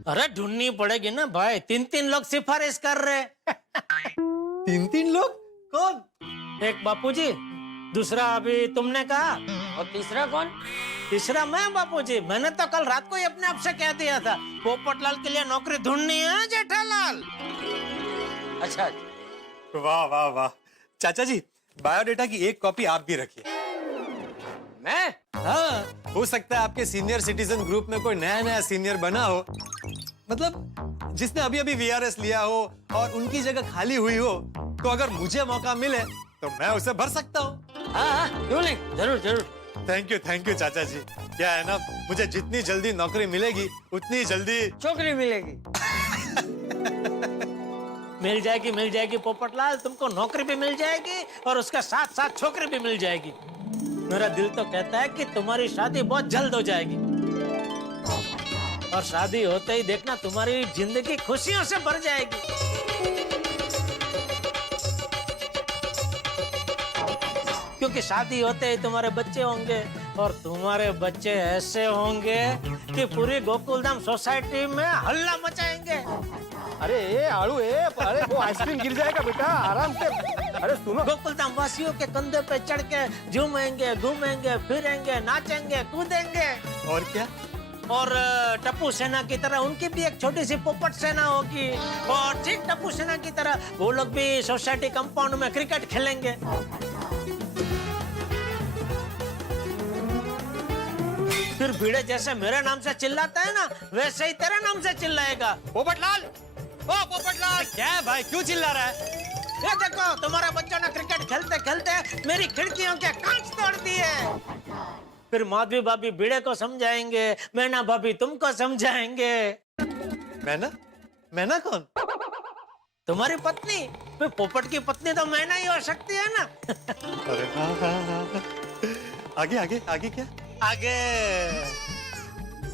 अरे ढूंढनी पड़ेगी ना भाई, 3-3 लोग सिफारिश कर रहे। 3-3 लोग? कौन? एक बापूजी, दूसरा अभी तुमने कहा, और तीसरा कौन? तीसरा मैं बापूजी। मैंने तो कल रात को ही अपने आप से कह दिया था, पोपटलाल के लिए नौकरी ढूंढनी है जेठालाल। अच्छा, वाह वाह वाह। चाचा जी, बायोडेटा की एक कॉपी आप भी रखिए। मैं? हाँ, हो सकता है आपके सीनियर सिटीजन ग्रुप में कोई नया नया सीनियर बना हो, मतलब जिसने अभी अभी वीआरएस लिया हो और उनकी जगह खाली हुई हो, तो अगर मुझे मौका मिले तो मैं उसे भर सकता हूँ। हाँ, क्यों नहीं, जरूर जरूर। थैंक यू चाचा जी। क्या है ना, मुझे जितनी जल्दी नौकरी मिलेगी उतनी जल्दी छोकरी मिलेगी। मिल जाएगी पोपटलाल, तुमको नौकरी भी मिल जाएगी और उसका साथ साथ छोकरी भी मिल जाएगी। मेरा दिल तो कहता है कि तुम्हारी शादी बहुत जल्द हो जाएगी, और शादी होते ही देखना तुम्हारी जिंदगी खुशियों से भर जाएगी। क्योंकि शादी होते ही तुम्हारे बच्चे होंगे, और तुम्हारे बच्चे ऐसे होंगे कि पूरी गोकुलधाम सोसाइटी में हल्ला मचाएंगे। अरे ए आड़ू अरे वो आइसक्रीम गिर जाएगा बेटा, आराम से। अरे सुनो, गोकुलधाम वासियों के कंधे पे चढ़ के झूमेंगे, घूमेंगे, फिरेंगे, नाचेंगे, कूदेंगे। और क्या? और टप्पू सेना की तरह उनकी भी एक छोटी सी पोपट सेना होगी, और ठीक टप्पू सेना की तरह वो लोग भी सोसाइटी कंपाउंड में क्रिकेट खेलेंगे। फिर भिड़े जैसे मेरे नाम से चिल्लाता है ना, वैसे ही तेरे नाम से चिल्लाएगा। पोपटलाल, ओ पोपटलाल, क्या है भाई, क्यों चिल्ला रहा है? ये देखो, तुम्हारा बच्चा ने क्रिकेट खेलते खेलते मेरी खिड़कियों के कांच तोड़ दिए। फिर माधवी भाभी भिड़े को समझाएंगे, मैना भाभी तुमको समझाएंगे। मैना कौन? तुम्हारी पत्नी। फिर पोपट की पत्नी तो मैना ही हो सकती है ना। अरे हाँ। आगे आगे आगे क्या? आगे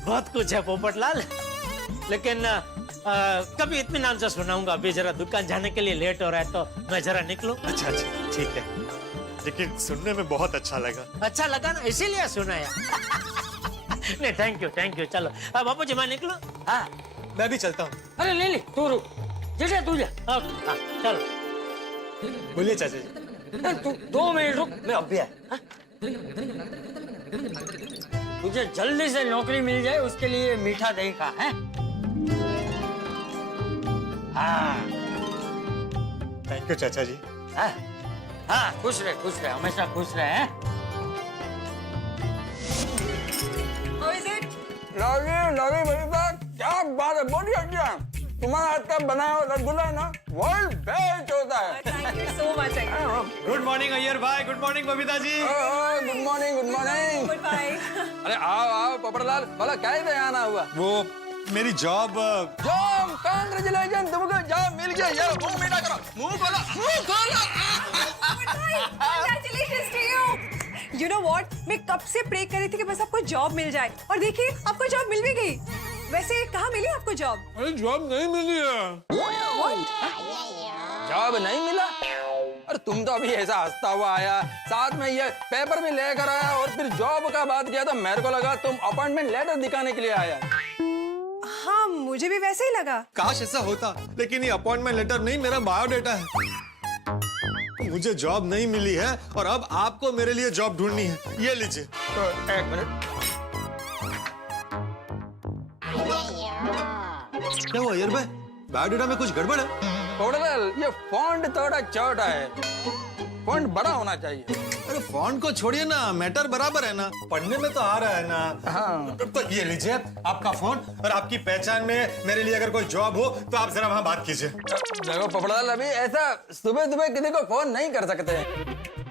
बहुत कुछ है पोपटलाल, लेकिन कभी इत्मीनान से सुनाऊंगा। अभी जरा दुकान जाने के लिए लेट हो रहा है, तो मैं जरा निकलूं। अच्छा ठीक है, लेकिन सुनने में बहुत अच्छा लगा। अच्छा लगा ना, इसीलिए सुनाया। नहीं, थैंक यू। चलो बापूजी, मैं निकलूं? हाँ, मैं भी चलता हूँ। अरे ले तू रुक, जैसे तू जा। हाँ, चलो। बोलिए चाचा जी। तू 2 मिनट रुक, मैं अभी आया। तुझे जल्दी से नौकरी मिल जाए, उसके लिए मीठा दही खा है। हाँ थैंक यू चाचा जी। हाँ, खुश रहे, हमेशा खुश रहे हैं। लवी मेरी बात, क्या बात है, बहुत ही अच्छा। तुम्हारा हाथ का बनाया हुआ रसगुल्ला है ना, वर्ल्ड बेस्ट होता है। Thank you so much, Uncle. Good morning Iyer भाई, good morning Babita ji. Good morning. Goodbye. अरे आओ पोपटलाल, बोला क्या है आना हुआ? वो मेरी जॉब। जॉब, कांग्रेचुलेशन, तुमको जॉब मिल गया। यार मुंह मीठा करो, मुंह खोलो। Congratulations to you. You know what? मैं कब से प्रे कर रही थी कि बस आपको जॉब मिल जाए, और देखिए आपको जॉब मिल भी गई। वैसे कहाँ मिली आपको जॉब? अरे जॉब नहीं मिली है। जॉब नहीं मिला? अरे तुम तो अभी ऐसा हंसता हुआ आया, साथ में ये पेपर भी लेकर आया, और फिर जॉब का बात किया तो मेरे को लगा तुम अपॉइंटमेंट लेटर दिखाने के लिए आया। हाँ, मुझे भी वैसे ही लगा। काश ऐसा होता, लेकिन ये अपॉइंटमेंट लेटर नहीं, मेरा बायोडेटा है। मुझे जॉब नहीं मिली है, और अब आपको मेरे लिए जॉब ढूंढनी है। ये लीजिए। तो एक मिनट, क्या हुआ अय्यर भाई, बायोडेटा में कुछ गड़बड़ है? पोपटलाल, ये फॉन्ट थोड़ा छोटा है, फॉन्ट बड़ा होना चाहिए। अरे फॉन्ट को छोड़िए ना, मैटर बराबर है ना, पढ़ने में तो आ रहा है ना। हाँ। तो ये लीजिए आपका फोन, और आपकी पहचान में मेरे लिए अगर कोई जॉब हो तो आप जरा वहां बात कीजिए। देखो पोपटलाल, अभी ऐसा सुबह सुबह किसी को फोन नहीं कर सकते।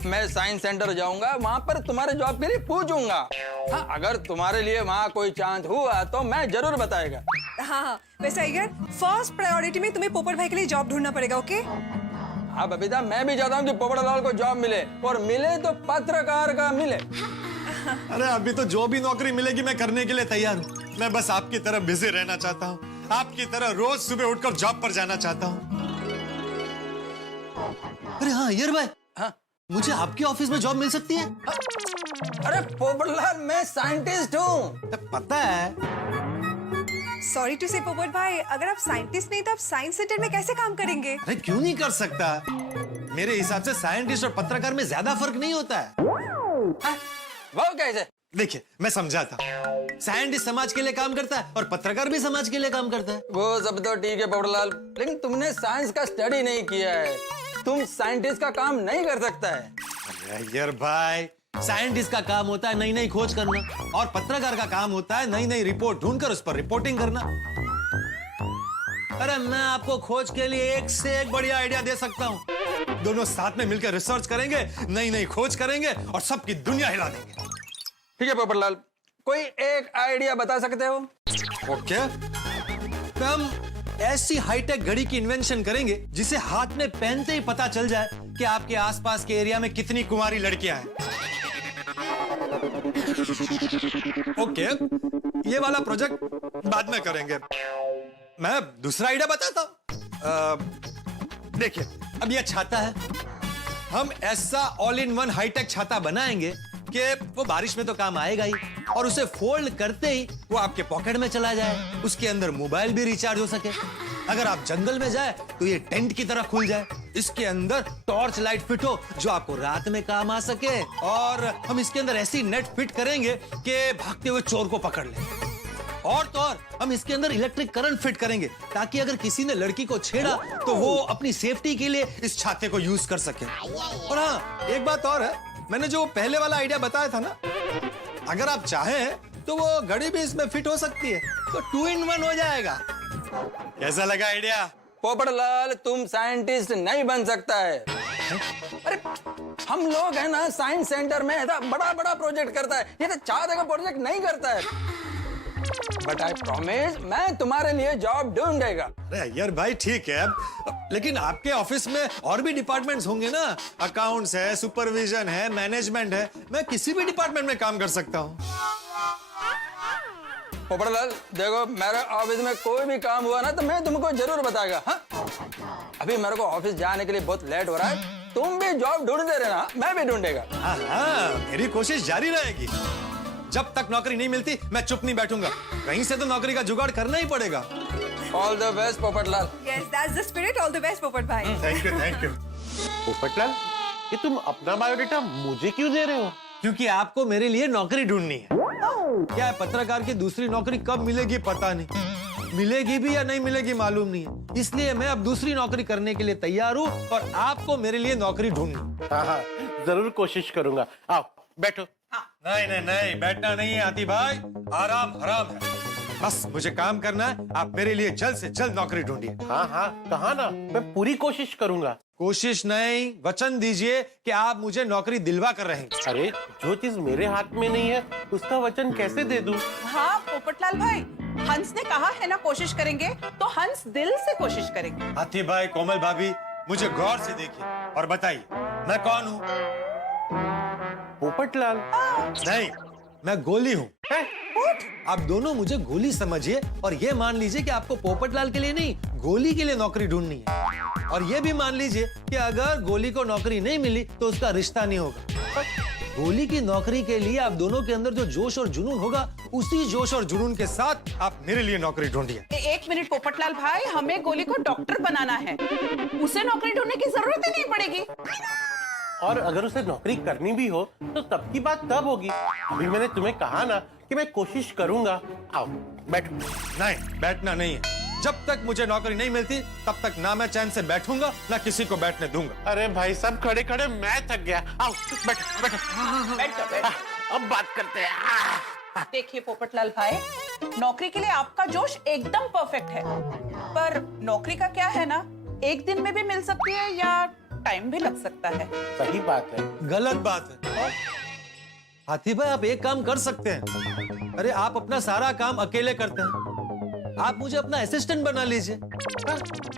मैं साइंस सेंटर जाऊंगा, वहाँ पर तुम्हारे जॉब के लिए पूछूंगा। हाँ, अगर तुम्हारे लिए वहाँ कोई चांस हुआ तो मैं जरूर बताएगा। हाँ, वैसे अगर फर्स्ट प्रायोरिटी में तुम्हें पोपट भाई के लिए जॉब ढूंढना पड़ेगा, ओके? हाँ बबीता, मैं भी चाहता हूँ कि पोपटलाल को जॉब मिले, और मिले तो पत्रकार का मिले। अरे अभी तो जो भी नौकरी मिलेगी मैं करने के लिए तैयार हूँ। मैं बस आपकी तरह बिजी रहना चाहता हूँ, आपकी तरह रोज सुबह उठकर जॉब पर जाना चाहता हूँ। अरे हाँ अय्यर भाई, हाँ, मुझे आपके ऑफिस में जॉब मिल सकती है? अरे पोपटलाल, मैं साइंटिस्ट हूँ। पता है। सॉरी टू से पोपट भाई, अगर आप साइंटिस्ट नहीं तो आप साइंस सेंटर में कैसे काम करेंगे? अरे क्यों नहीं कर सकता? मेरे हिसाब से साइंटिस्ट और पत्रकार में ज्यादा फर्क नहीं होता है। हाँ? वो कैसे? देखिए, मैं समझाता हूँ। साइंटिस्ट समाज के लिए काम करता है और पत्रकार भी समाज के लिए काम करता है। वो सब तो ठीक है पोपटलाल, लेकिन तुमने साइंस का स्टडी नहीं किया है। तुम साइंटिस्ट का काम नहीं कर सकता है। अरे यार भाई, साइंटिस्ट का काम होता है नई नई खोज करना और पत्रकार का काम होता है नई नई रिपोर्ट ढूंढकर उस पर रिपोर्टिंग करना। अरे मैं आपको खोज के लिए एक से एक बढ़िया आइडिया दे सकता हूँ। दोनों साथ में मिलकर रिसर्च करेंगे, नई नई खोज करेंगे और सबकी दुनिया हिला देंगे। ठीक है पोपटलाल, कोई एक आइडिया बता सकते हो? ओके, तो हम ऐसी हाईटेक घड़ी की इन्वेंशन करेंगे जिसे हाथ में पहनते ही पता चल जाए कि आपके आसपास के एरिया में कितनी कुंवारी लड़कियां हैं। ओके, ये वाला प्रोजेक्ट बाद में करेंगे। मैं दूसरा आइडिया बताता हूं। देखिए, अब यह छाता है। हम ऐसा ऑल इन वन हाईटेक छाता बनाएंगे कि वो बारिश में तो काम आएगा ही, और उसे फोल्ड करते ही वो आपके पॉकेट में चला जाए। उसके अंदर मोबाइल भी रिचार्ज हो सके। अगर आप जंगल में जाए तो ये टेंट की तरह खुल जाए। इसके अंदर टॉर्च लाइट फिट हो जो आपको रात में काम आ सके, और हम इसके अंदर ऐसी नेट फिट करेंगे कि भागते हुए चोर को पकड़ ले। और तो और हम इसके अंदर इलेक्ट्रिक करंट फिट करेंगे ताकि अगर किसी ने लड़की को छेड़ा तो वो अपनी सेफ्टी के लिए इस छाते को यूज कर सके। और हाँ, एक बात और है, मैंने जो पहले वाला आइडिया बताया था ना, अगर आप चाहें तो वो घड़ी भी इसमें फिट हो सकती है, तो 2 in 1 हो जाएगा। कैसा लगा आइडिया? पोपटलाल, तुम साइंटिस्ट नहीं बन सकता है। अरे हम लोग है ना, साइंस सेंटर में ऐसा बड़ा बड़ा प्रोजेक्ट करता है, ये तो 4 जगह प्रोजेक्ट नहीं करता है। बट आई प्रॉमिस, मैं तुम्हारे लिए जॉब ढूंढेगा। अरे यार भाई, ठीक है, लेकिन आपके ऑफिस में और भी डिपार्टमेंट्स होंगे ना। अकाउंट्स है, सुपरविजन है, मैनेजमेंट है। मैं किसी भी डिपार्टमेंट में काम कर सकता हूँ। पोपटलाल देखो, मेरे ऑफिस में कोई भी काम हुआ ना तो मैं तुमको जरूर बताएगा। हाँ? अभी मेरे को ऑफिस जाने के लिए बहुत लेट हो रहा है। तुम भी जॉब ढूंढते रहना, मैं भी ढूंढेगा। हाँ, मेरी कोशिश जारी रहेगी। जब तक नौकरी नहीं मिलती मैं चुप नहीं बैठूंगा। कहीं से तो नौकरी का जुगाड़ करना ही पड़ेगा। All the best Popatlal. Yes, that's the spirit. All the best, पोपट भाई। Thank you, thank you. Popatlal, ये तुम अपना बायोडेटा मुझे क्यों दे रहे हो? क्योंकि आपको मेरे लिए नौकरी ढूंढनी है। क्या है, पत्रकार की दूसरी नौकरी कब मिलेगी पता नहीं, मिलेगी भी या नहीं मिलेगी मालूम नहीं है। इसलिए मैं अब दूसरी नौकरी करने के लिए तैयार हूँ और आपको मेरे लिए नौकरी ढूंढनी। हाँ, जरूर कोशिश करूंगा। आओ बैठो। नहीं नहीं नहीं, बैठना नहीं है आती भाई, आराम हराम है। बस मुझे काम करना है। आप मेरे लिए जल्द से जल्द नौकरी ढूंढिए। हाँ हाँ, कहा ना, मैं पूरी कोशिश करूंगा। कोशिश नहीं, वचन दीजिए कि आप मुझे नौकरी दिलवा कर रहेंगे। अरे जो चीज मेरे हाथ में नहीं है उसका वचन कैसे दे दूं? हाँ पोपटलाल भाई, हंस ने कहा है ना कोशिश करेंगे, तो हंस दिल से कोशिश करेंगे। हाथी भाई, कोमल भाभी, मुझे गौर से देखिए और बताइए मैं कौन हूँ। पोपटलाल। नहीं, मैं गोली हूँ। आप दोनों मुझे गोली समझिए और ये मान लीजिए कि आपको पोपटलाल के लिए नहीं, गोली के लिए नौकरी ढूंढनी है। और ये भी मान लीजिए कि अगर गोली को नौकरी नहीं मिली तो उसका रिश्ता नहीं होगा। गोली की नौकरी के लिए आप दोनों के अंदर जो जोश और जुनून होगा, उसी जोश और जुनून के साथ आप मेरे लिए नौकरी ढूंढिए। 1 मिनट पोपटलाल भाई, हमें गोली को डॉक्टर बनाना है, उसे नौकरी ढूंढने की जरूरत ही नहीं पड़ेगी। और अगर उसे नौकरी करनी भी हो तो तब की बात तब होगी। अभी मैंने तुम्हें कहा ना कि मैं कोशिश करूंगा। आओ बैठो। नहीं, बैठना नहीं है। जब तक मुझे नौकरी नहीं मिलती तब तक ना मैं चैन से बैठूंगा ना किसी को बैठने दूंगा। अरे भाई सब खड़े खड़े मैं थक गया। आओ बैठो बैठो। बैठो। अब बात करते हैं। देखिए पोपटलाल भाई, नौकरी के लिए आपका जोश एकदम परफेक्ट है, पर नौकरी का क्या है ना, 1 दिन में भी मिल सकती है या टाइम भी लग सकता है। सही बात है। गलत बात है। हाथी भाई, आप एक काम कर सकते हैं। अरे आप अपना सारा काम अकेले करते हैं, आप मुझे अपना असिस्टेंट बना लीजिए।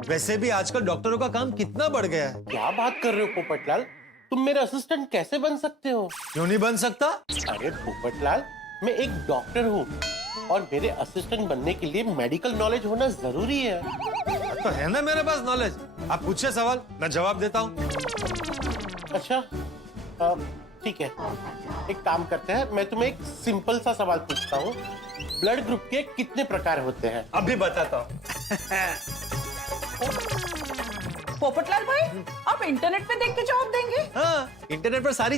वैसे भी आजकल डॉक्टरों का काम कितना बढ़ गया है। क्या बात कर रहे हो पोपटलाल, तुम मेरे असिस्टेंट कैसे बन सकते हो? क्यों नहीं बन सकता? अरे पोपटलाल, मैं एक डॉक्टर हूँ और मेरे असिस्टेंट बनने के लिए मेडिकल नॉलेज होना जरूरी है। तो है ना मेरे पास नॉलेज। आप पूछिए सवाल, मैं जवाब देता हूँ। अच्छा, ठीक है, एक काम करते हैं, मैं तुम्हें एक सिंपल सा सवाल पूछता हूँ। ब्लड ग्रुप के कितने प्रकार होते हैं? अभी बताता हूँ। पोपटलाल भाई, आप इंटरनेट पे देख के जवाब देंगे? हाँ, इंटरनेट पर सारी